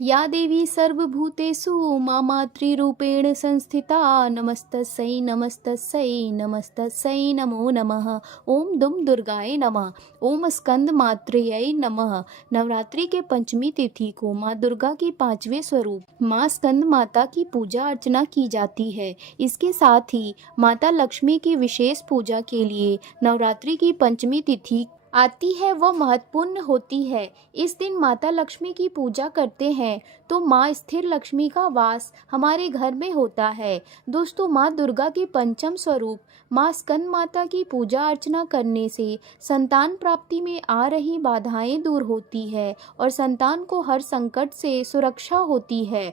या देवी सर्वभूतेषु मातृरूपेण संस्थिता नमस्तस्यै नमस्तस्यै नमस्तस्यै नमो नमः। ओम दुम दुर्गाय नमः। ओम स्कंद मात्रयै नमः। नवरात्रि के पंचमी तिथि को माँ दुर्गा की पांचवें स्वरूप माँ स्कंद माता की पूजा अर्चना की जाती है। इसके साथ ही माता लक्ष्मी की विशेष पूजा के लिए नवरात्रि की पंचमी तिथि आती है, वह महत्वपूर्ण होती है। इस दिन माता लक्ष्मी की पूजा करते हैं तो माँ स्थिर लक्ष्मी का वास हमारे घर में होता है। दोस्तों, माँ दुर्गा के पंचम स्वरूप माँ स्कंद माता की पूजा अर्चना करने से संतान प्राप्ति में आ रही बाधाएं दूर होती है और संतान को हर संकट से सुरक्षा होती है।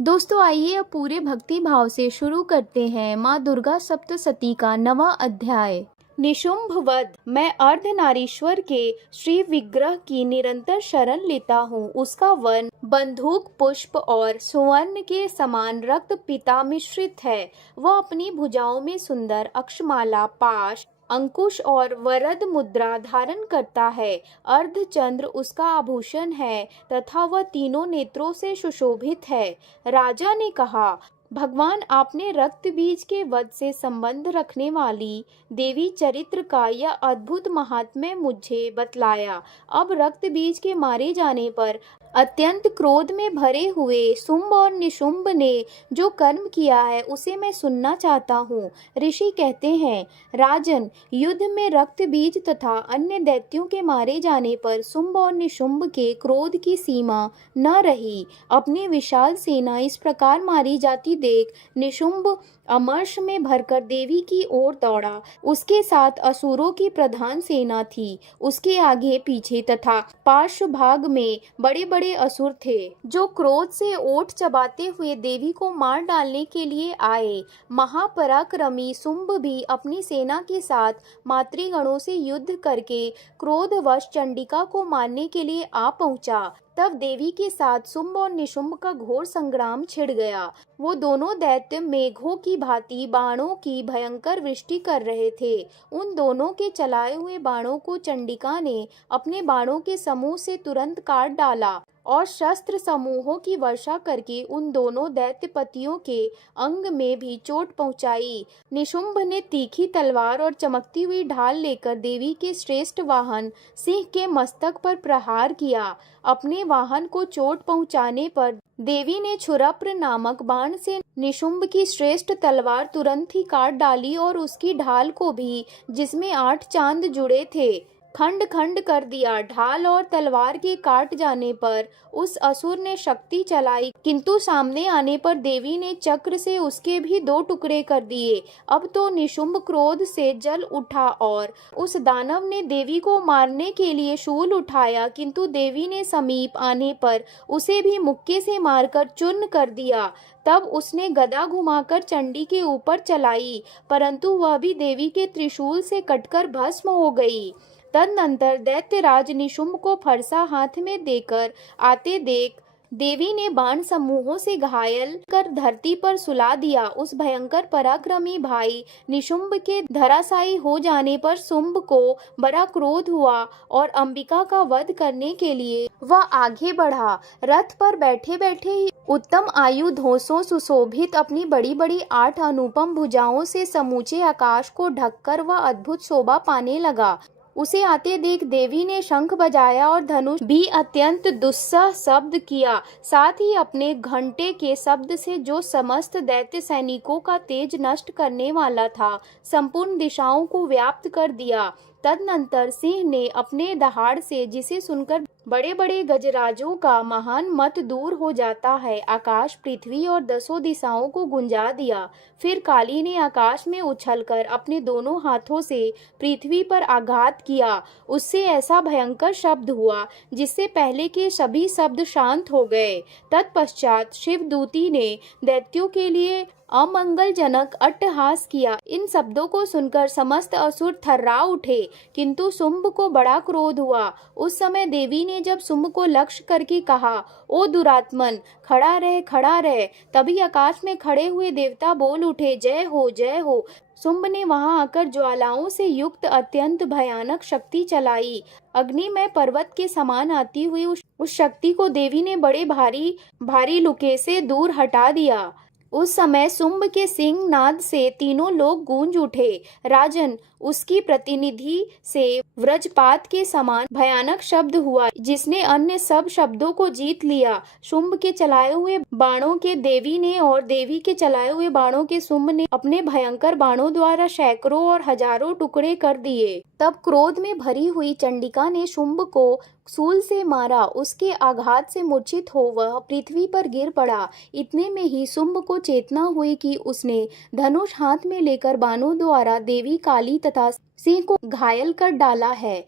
दोस्तों, आइए अब पूरे भक्ति भाव से शुरू करते हैं माँ दुर्गा सप्तशती का 9वां अध्याय। निशुंभ वध। मैं अर्धनारीश्वर के श्री विग्रह की निरंतर शरण लेता हूँ। उसका वर्ण बंदूक पुष्प और सुवर्ण के समान रक्त पीता मिश्रित है। वह अपनी भुजाओं में सुंदर अक्षमाला, पाश, अंकुश और वरद मुद्रा धारण करता है। अर्धचंद्र उसका आभूषण है तथा वह तीनों नेत्रों से सुशोभित है। राजा ने कहा, भगवान, आपने रक्त बीज के वध से संबंध रखने वाली देवी चरित्र का यह अद्भुत महात्म्य मुझे बतलाया। अब रक्त बीज के मारे जाने पर अत्यंत क्रोध में भरे हुए शुंभ और निशुंभ ने जो कर्म किया है उसे मैं सुनना चाहता हूँ। ऋषि कहते हैं, राजन, युद्ध में रक्त बीज तथा अन्य दैत्यों के मारे जाने पर शुंभ और निशुंभ के क्रोध की सीमा न रही। अपनी विशाल सेना इस प्रकार मारी जाती देख निशुंभ अमर्ष में भरकर देवी की ओर दौड़ा। उसके साथ असुरों की प्रधान सेना थी। उसके आगे पीछे तथा पार्श्व भाग में बड़े बड़े असुर थे जो क्रोध से ओठ चबाते हुए देवी को मार डालने के लिए आए। महापराक्रमी शुंभ भी अपनी सेना के साथ मातृगणों से युद्ध करके क्रोधवश चंडिका को मारने के लिए आ पहुंचा। तब देवी के साथ शुंभ और निशुंभ का घोर संग्राम छिड़ गया। वो दोनों दैत्य मेघों की भांति बाणों की भयंकर वृष्टि कर रहे थे। उन दोनों के चलाए हुए बाणों को चंडिका ने अपने बाणों के समूह से तुरंत काट डाला और शस्त्र समूहों की वर्षा करके उन दोनों दैत्यपतियों के अंग में भी चोट पहुंचाई। निशुंभ ने तीखी तलवार और चमकती हुई ढाल लेकर देवी के श्रेष्ठ वाहन सिंह के मस्तक पर प्रहार किया। अपने वाहन को चोट पहुंचाने पर देवी ने छुरप्र नामक बाण से निशुंभ की श्रेष्ठ तलवार तुरंत ही काट डाली और उसकी ढाल को भी, जिसमें 8 चांद जुड़े थे, खंड खंड कर दिया। ढाल और तलवार के काट जाने पर उस असुर ने शक्ति चलाई, किंतु सामने आने पर देवी ने चक्र से उसके भी 2 टुकड़े कर दिए। अब तो निशुंभ क्रोध से जल उठा और उस दानव ने देवी को मारने के लिए शूल उठाया, किंतु देवी ने समीप आने पर उसे भी मुक्के से मारकर चूर्ण कर दिया। तब उसने गदा घुमाकर चंडी के ऊपर चलाई, परंतु वह भी देवी के त्रिशूल से कटकर भस्म हो गई। तदनंतर दैत्यराज निशुंभ को फरसा हाथ में देकर आते देख देवी ने बाण समूहों से घायल कर धरती पर सुला दिया। उस भयंकर पराक्रमी भाई निशुंभ के धराशायी हो जाने पर शुंभ को बड़ा क्रोध हुआ और अंबिका का वध करने के लिए वह आगे बढ़ा। रथ पर बैठे बैठे ही उत्तम आयुधों से सुशोभित अपनी बड़ी बड़ी 8 अनुपम भुजाओं से समूचे आकाश को ढककर वह अद्भुत शोभा पाने लगा। उसे आते देख देवी ने शंख बजाया और धनुष भी अत्यंत दुस्सह शब्द किया। साथ ही अपने घंटे के शब्द से जो समस्त दैत्य सैनिकों का तेज नष्ट करने वाला था, संपूर्ण दिशाओं को व्याप्त कर दिया। तदनंतर सिंह ने अपने दहाड़ से, जिसे सुनकर बड़े बड़े गजराजों का महान मत दूर हो जाता है, आकाश, पृथ्वी और 10 दिशाओं को गुंजा दिया। फिर काली ने आकाश में उछलकर अपने दोनों हाथों से पृथ्वी पर आघात किया। उससे ऐसा भयंकर शब्द हुआ जिससे पहले के सभी शब्द शांत हो गए। तत्पश्चात शिवदूती ने दैत्यों के लिए अमंगलजनक अट्टहास किया। इन शब्दों को सुनकर समस्त असुर थर्रा उठे, किंतु शुंभ को बड़ा क्रोध हुआ। उस समय देवी ने जब शुंभ को लक्ष्य करके कहा, ओ दुरात्मन, खड़ा रह, खड़ा रह। तभी आकाश में खड़े हुए देवता बोल उठे, जय हो, जय हो। शुंभ ने वहां आकर ज्वालाओं से युक्त अत्यंत भयानक शक्ति चलाई। अग्नि में पर्वत के समान आती हुई उस उस शक्ति को देवी ने बड़े भारी भारी लुके से दूर हटा दिया। उस समय शुंभ के सिंह नाद से तीनों लोग गूंज उठे। राजन, उसकी प्रतिनिधि से वज्रपात के समान भयानक शब्द हुआ, जिसने अन्य सब शब्दों को जीत लिया। शुंभ के चलाए हुए बाणों के देवी ने और देवी के चलाए हुए बाणों के शुंभ ने अपने भयंकर बाणों द्वारा सैकड़ों और हजारों टुकड़े कर दिए। तब क्रोध में भरी हुई चंडिका ने शुंभ को शूल से मारा। उसके आघात से मूर्छित हो वह पृथ्वी पर गिर पड़ा। इतने में ही शुंभ को चेतना हुई कि उसने धनुष हाथ में लेकर बाणों द्वारा देवी काली तथा सिंह को घायल कर डाला है।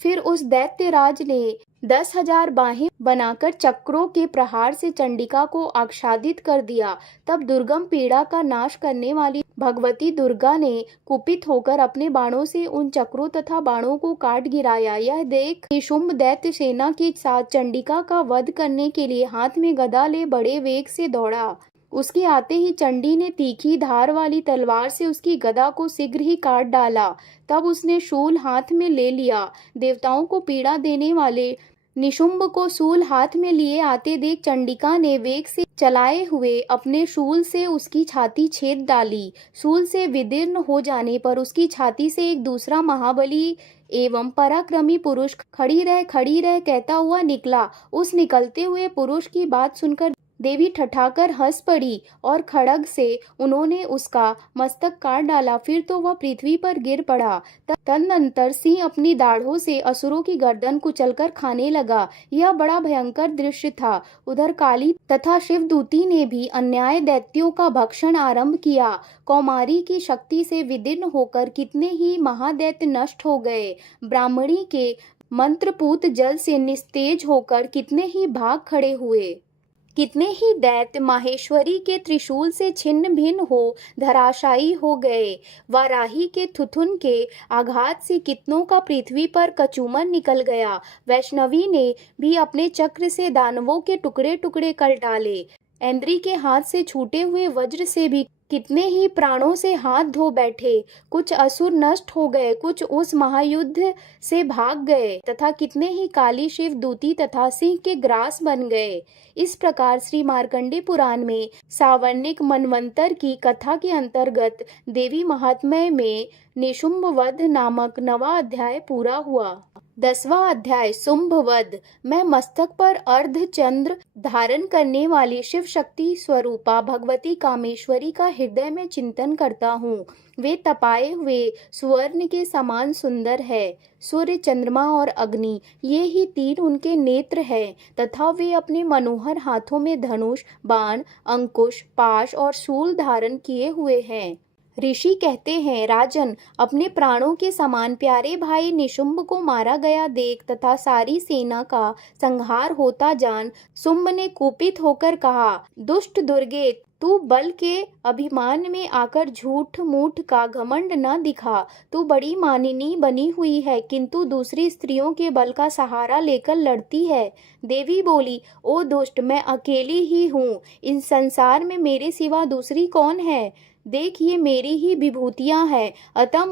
फिर उस दैत्यराज ने 10,000 बाहें बनाकर चक्रों के प्रहार से चंडिका को आच्छादित कर दिया। तब दुर्गम पीड़ा का नाश करने वाली भगवती दुर्गा ने कुपित होकर अपने बाणों से उन चक्रों तथा बाणों को काट गिराया। यह देख कि शुंभ दैत्य सेना के साथ चंडिका का वध करने के लिए हाथ में गदा ले बड़े वेग से दौड़ा। उसके आते ही चंडी ने तीखी धार वाली तलवार से उसकी गदा को शीघ्र ही काट डाला। तब उसने शूल हाथ में ले लिया। देवताओं को पीड़ा देने वाले निशुंभ को शूल हाथ में लिए आते देख चंडिका ने वेग से चलाए हुए अपने शूल से उसकी छाती छेद डाली। शूल से विदीर्ण हो जाने पर उसकी छाती से एक दूसरा महाबली एवं पराक्रमी पुरुष खड़ी रह कहता हुआ निकला। उस निकलते हुए पुरुष की बात सुनकर देवी ठठाकर हंस पड़ी और खड्ग से उन्होंने उसका मस्तक काट डाला। फिर तो वह पृथ्वी पर गिर पड़ा। तदनंतर सिंह अपनी दाढ़ों से असुरों की गर्दन कुचलकर खाने लगा। यह बड़ा भयंकर दृश्य था। उधर काली तथा शिवदूती ने भी अन्याय दैत्यों का भक्षण आरंभ किया। कौमारी की शक्ति से विदीर्ण होकर कितने ही महादैत्य नष्ट हो गए। ब्राह्मणी के मंत्रपूत जल से निस्तेज होकर कितने ही भाग खड़े हुए। कितने ही दैत्य माहेश्वरी के त्रिशूल से छिन्न भिन्न हो धराशायी हो गए। वाराही के थुथुन के आघात से कितनों का पृथ्वी पर कचूमर निकल गया। वैष्णवी ने भी अपने चक्र से दानवों के टुकड़े टुकड़े कर डाले। इंद्री के हाथ से छूटे हुए वज्र से भी कितने ही प्राणों से हाथ धो बैठे। कुछ असुर नष्ट हो गए, कुछ उस महायुद्ध से भाग गए तथा कितने ही काली शिव दूती तथा सिंह के ग्रास बन गए। इस प्रकार श्री मार्कंडे पुराण में सावर्णिक मनवंतर की कथा के अंतर्गत देवी महात्म्य में निशुंभ वध नामक 9वां अध्याय पूरा हुआ। 10वां अध्याय शुंभ वध। मैं मस्तक पर अर्ध चंद्र धारण करने वाली शिव शक्ति स्वरूपा भगवती कामेश्वरी का हृदय में चिंतन करता हूँ। वे तपाए हुए स्वर्ण के समान सुंदर है। सूर्य, चंद्रमा और अग्नि, ये ही तीन उनके नेत्र हैं तथा वे अपने मनोहर हाथों में धनुष, बाण, अंकुश, पाश और शूल धारण किए हुए हैं। ऋषि कहते हैं, राजन, अपने प्राणों के समान प्यारे भाई निशुंभ को मारा गया देख तथा सारी सेना का संहार होता जान शुंभ ने कुपित होकर कहा, दुष्ट दुर्गे, तू बल के अभिमान में आकर झूठ मूठ का घमंड न दिखा। तू बड़ी मानिनी बनी हुई है, किंतु दूसरी स्त्रियों के बल का सहारा लेकर लड़ती है। देवी बोली, ओ दुष्ट, मैं अकेली ही हूँ। इस संसार में मेरे सिवा दूसरी कौन है? देख, ये मेरी ही विभूतियां हैं, अतः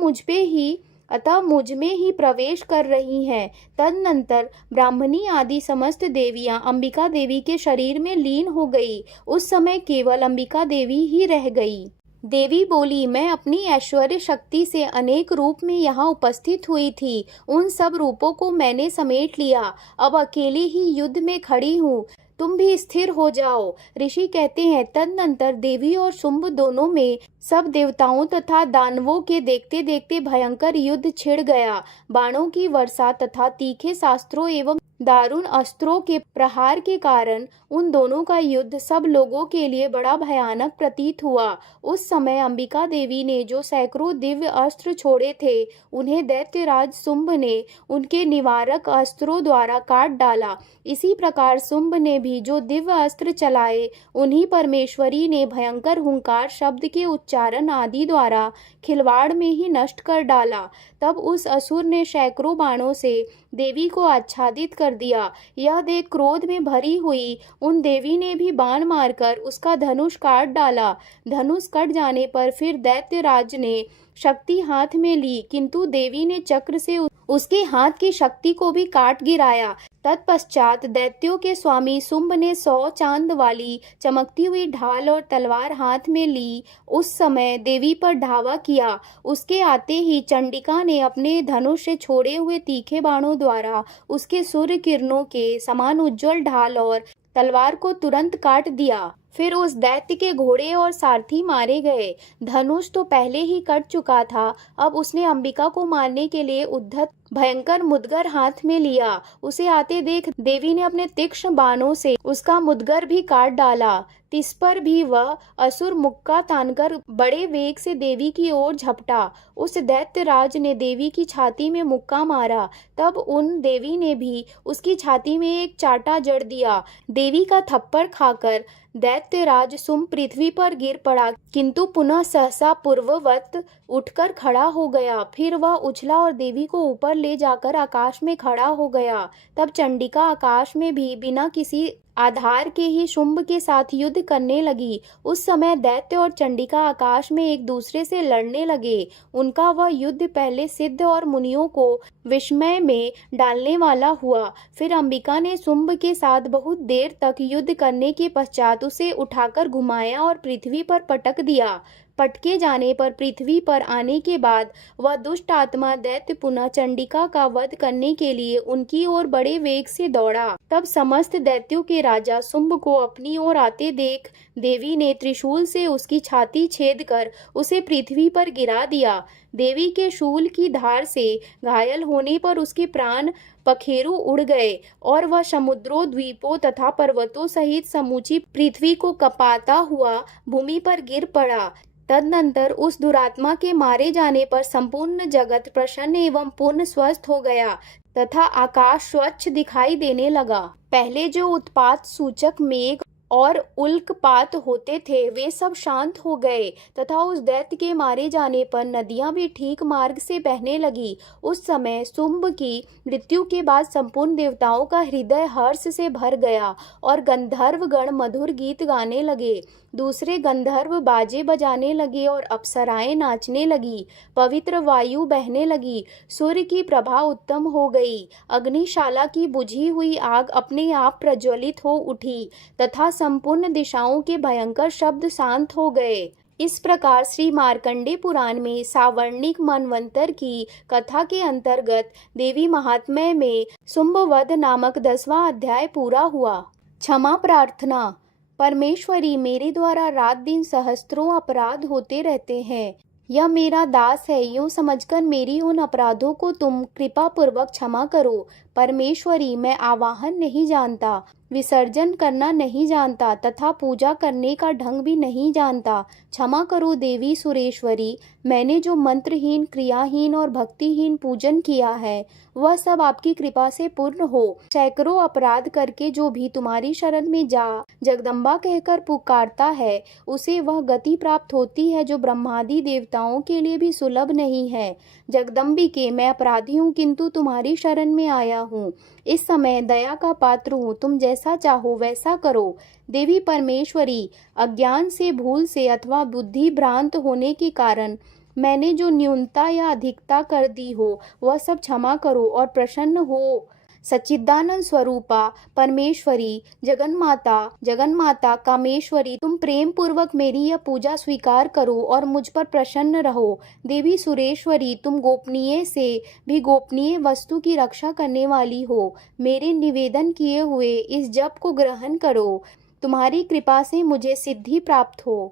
मुझ में ही प्रवेश कर रही हैं। तदनंतर ब्राह्मणी आदि समस्त देवियां अंबिका देवी के शरीर में लीन हो गई। उस समय केवल अंबिका देवी ही रह गई। देवी बोली, मैं अपनी ऐश्वर्य शक्ति से अनेक रूप में यहाँ उपस्थित हुई थी। उन सब रूपों को मैंने समेट लिया। अब अकेली ही युद्ध में खड़ी हूँ। तुम भी स्थिर हो जाओ। ऋषि कहते हैं, तदनंतर देवी और शुंभ दोनों में सब देवताओं तथा दानवों के देखते देखते भयंकर युद्ध छिड़ गया। बाणों की वर्षा तथा तीखे शास्त्रों एवं दारुण अस्त्रों के प्रहार के कारण उन दोनों का युद्ध सब लोगों के लिए बड़ा भयानक प्रतीत हुआ। उस समय अंबिका देवी ने जो सैकड़ों दिव्य अस्त्र छोड़े थे, उन्हें दैत्यराज शुंभ ने उनके निवारक अस्त्रों द्वारा काट डाला। इसी प्रकार शुंभ ने भी जो दिव्य अस्त्र चलाए, उन्हीं परमेश्वरी ने भयंकर हुंकार शब्द के उच्चारण आदि द्वारा खिलवाड़ में ही नष्ट कर डाला। तब उस असुर ने सैकड़ों बाणों से देवी को आच्छादित कर दिया। यह देख क्रोध में भरी हुई उन देवी ने भी बाण मारकर उसका धनुष काट डाला। धनुष कट जाने पर फिर दैत्यराज ने शक्ति हाथ में ली, किंतु देवी ने चक्र से उसके हाथ की शक्ति को भी काट गिराया। तत्पश्चात दैत्यों के स्वामी शुंभ ने 100 चांद वाली चमकती हुई ढाल और तलवार हाथ में ली। उस समय देवी पर धावा किया। उसके आते ही चंडिका ने अपने धनुष से छोड़े हुए तीखे बाणों द्वारा उसके सूर्य किरणों के समान उज्जवल ढाल और तलवार को तुरंत काट दिया। फिर उस दैत्य के घोड़े और सारथी मारे गए। धनुष तो पहले ही कट चुका था, अब उसने अंबिका को मारने के लिए उद्धत भयंकर मुदगर हाथ में लिया। उसे आते देख देवी ने अपने तीक्ष्ण बाणों से उसका मुदगर भी काट डाला। तिस पर भी वह असुर मुक्का तानकर बड़े वेग से देवी की ओर झपटा। उस दैत्य राज ने देवी की छाती में मुक्का मारा। तब उन देवी ने भी उसकी छाती में एक चाटा जड़ दिया। देवी का थप्पड़ खाकर दैत्यराज शुंभ पृथ्वी पर गिर पड़ा, किंतु पुनः सहसा पूर्ववत उठकर खड़ा हो गया। फिर वह उछला और देवी को ऊपर ले जाकर आकाश में खड़ा हो गया। तब चंडिका आकाश में भी बिना किसी आधार के ही शुंभ के साथ युद्ध करने लगी। उस समय दैत्य और चंडिका आकाश में एक दूसरे से लड़ने लगे। उनका वह युद्ध पहले सिद्ध और मुनियों को विस्मय में डालने वाला हुआ। फिर अंबिका ने शुंभ के साथ बहुत देर तक युद्ध करने के पश्चात उसे उठाकर घुमाया और पृथ्वी पर पटक दिया। पटके जाने पर पृथ्वी पर आने के बाद वह दुष्ट आत्मा दैत्य पुनः चंडिका का वध करने के लिए उनकी ओर बड़े वेग से दौड़ा। तब समस्त दैत्यों के राजा शुंभ को अपनी ओर आते देख देवी ने त्रिशूल से उसकी छाती छेद कर उसे पृथ्वी पर गिरा दिया। देवी के शूल की धार से घायल होने पर उसके प्राण पखेरु उड़ गए और वह समुद्रों, द्वीपों तथा पर्वतों सहित समूची पृथ्वी को कपाता हुआ भूमि पर गिर पड़ा। तदनंतर उस दुरात्मा के मारे जाने पर संपूर्ण जगत प्रसन्न एवं पूर्ण स्वस्थ हो गया तथा आकाश स्वच्छ दिखाई देने लगा। पहले जो उत्पात सूचक मेघ और उल्कपात होते थे वे सब शांत हो गए तथा उस दैत्य के मारे जाने पर नदियां भी ठीक मार्ग से बहने लगी। उस समय शुंभ की मृत्यु के बाद संपूर्ण देवताओं का हृदय हर्ष से भर गया और गंधर्व गण मधुर गीत गाने लगे। दूसरे गंधर्व बाजे बजाने लगे और अप्सराएं नाचने लगी। पवित्र वायु बहने लगी। सूर्य की प्रभा उत्तम हो गई। अग्निशाला की बुझी हुई आग अपने आप प्रज्वलित हो उठी तथा संपूर्ण दिशाओं के भयंकर शब्द शांत हो गए। इस प्रकार श्री मार्कंडे पुराण में सावर्णिक मनवंतर की कथा के अंतर्गत देवी महात्म्य में शुंभवध नामक 10वां अध्याय पूरा हुआ। क्षमा प्रार्थना। परमेश्वरी, मेरे द्वारा रात दिन सहस्त्रों अपराध होते रहते हैं। यह मेरा दास है, यूं समझकर मेरी उन अपराधों को तुम कृपा पूर्वक क्षमा करो। परमेश्वरी, मैं आवाहन नहीं जानता, विसर्जन करना नहीं जानता तथा पूजा करने का ढंग भी नहीं जानता। क्षमा करो देवी सुरेश्वरी, मैंने जो मंत्रहीन, क्रियाहीन और भक्तिहीन पूजन किया है वह सब आपकी कृपा से पूर्ण हो। सैकड़ों अपराध करके जो भी तुम्हारी शरण में जा जगदम्बा कहकर पुकारता है उसे वह गति प्राप्त होती है जो ब्रह्मादि देवताओं के लिए भी सुलभ नहीं है। जगदम्बिके, मैं अपराधी हूँ किंतु तुम्हारी शरण में आया हूँ। इस समय दया का पात्र हूँ, तुम जैसा चाहो वैसा करो। देवी परमेश्वरी, अज्ञान से, भूल से अथवा बुद्धि भ्रांत होने के कारण मैंने जो न्यूनता या अधिकता कर दी हो वह सब क्षमा करो और प्रसन्न हो। सच्चिदानंद स्वरूपा परमेश्वरी, जगन्माता कामेश्वरी, तुम प्रेम पूर्वक मेरी यह पूजा स्वीकार करो और मुझ पर प्रसन्न रहो। देवी सुरेश्वरी, तुम गोपनीय से भी गोपनीय वस्तु की रक्षा करने वाली हो। मेरे निवेदन किए हुए इस जप को ग्रहण करो। तुम्हारी कृपा से मुझे सिद्धि प्राप्त हो।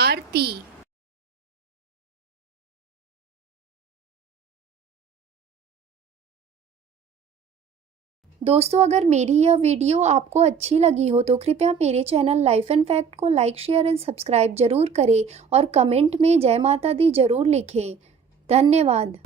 आरती। दोस्तों, अगर मेरी यह वीडियो आपको अच्छी लगी हो तो कृपया मेरे चैनल लाइफ एंड फैक्ट को लाइक, शेयर एंड सब्सक्राइब जरूर करें और कमेंट में जय माता दी जरूर लिखें। धन्यवाद।